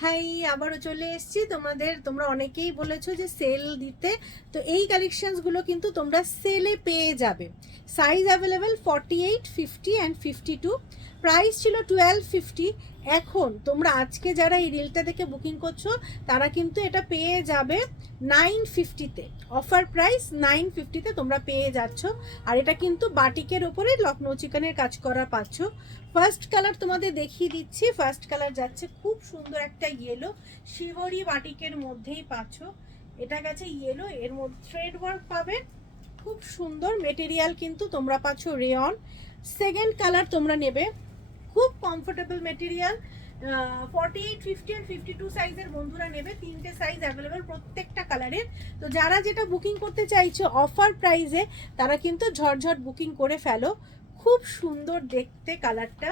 High, আবারও চলে এসেছি তোমরা অনেকেই বলেছো যে সেল দিতে। তো এই কালেকশনসগুলো কিন্তু তোমরা সেলে পেয়ে যাবে। Size available 48, 50 and 52। প্রাইস ছিল 1250। এখন তোমরা আজকে যারা এই রিলটা দেখে বুকিং করছো তারা কিন্তু এটা পেয়ে যাবে 950-তে। অফার প্রাইস 950-তে তোমরা পেয়ে যাচ্ছ। আর এটা কিন্তু বাটিকের ওপরে লখনৌ চিকেনের কাজ করা পাচ্ছ। ফার্স্ট কালার তোমাদের দেখিয়ে দিচ্ছি। ফার্স্ট কালার যাচ্ছে খুব সুন্দর একটা ইয়েলো, শিবরি বাটিকের মধ্যেই পাচ্ছ। এটা গেছে ইয়েলো, এর মধ্যে থ্রেড ওয়ার্ক পাবে, খুব সুন্দর মেটেরিয়াল কিন্তু তোমরা পাচ্ছ রেয়ন। সেকেন্ড কালার তোমরা নেবে, খুব কমফোর্টেবল মেটেরিয়াল। 48, 50 আর 52 সাইজের বন্ধুরা নেবে। তিনটে সাইজ অ্যাভেলেবেল প্রত্যেকটা কালারের। তো যারা যেটা বুকিং করতে চাইছো অফার প্রাইসে তারা কিন্তু ঝটঝট বুকিং করে ফেলো। খুব সুন্দর দেখতে কালারটা।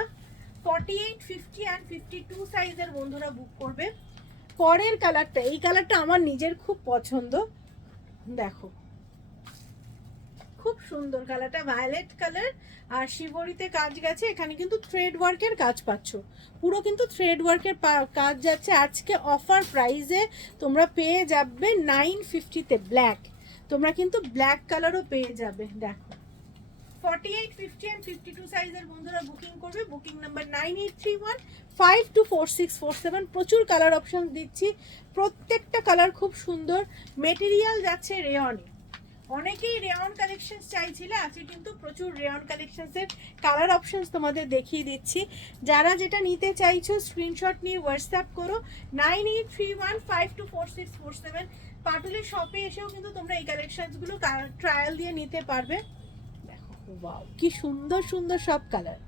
48, 50 অ্যান্ড 52 সাইজের বন্ধুরা বুক করবে। পরের কালারটা, এই কালারটা আমার নিজের খুব পছন্দ। দেখো খুব সুন্দর কালারটা, ভায়োলেট কালার। আর শিবরিতে কাজ গেছে, এখানে কিন্তু থ্রেড ওয়ার্কের কাজ পাচ্ছ, পুরো কিন্তু থ্রেড ওয়ার্কের কাজ যাচ্ছে। আজকে অফার প্রাইসে তোমরা পেয়ে যাবে 950-তে ব্ল্যাক। তোমরা কিন্তু ব্ল্যাক কালারও পেয়ে যাবে। দেখো 48, 50 অ্যান্ড 52 সাইজের বন্ধুরা বুকিং করবে। Booking number 9831524647। প্রচুর কালার অপশন দিচ্ছি, প্রত্যেকটা কালার খুব সুন্দর। মেটেরিয়াল যাচ্ছে রেয়নে। অনেকেই রেয়ন কালেকশনস চাইছিলে, আজকে কিন্তু প্রচুর রেয়ন কালেকশনসের কালার অপশনস তোমাদের দেখিয়ে দিচ্ছি। যারা যেটা নিতে চাইছো স্ক্রিনশট নিয়ে হোয়াটসঅ্যাপ করো 9831524647। পাটুলের শপে এসেও কিন্তু তোমরা এই কালেকশনসগুলো ট্রায়াল দিয়ে নিতে পারবে। দেখো ওয়াও, কি সুন্দর সুন্দর সব কালার।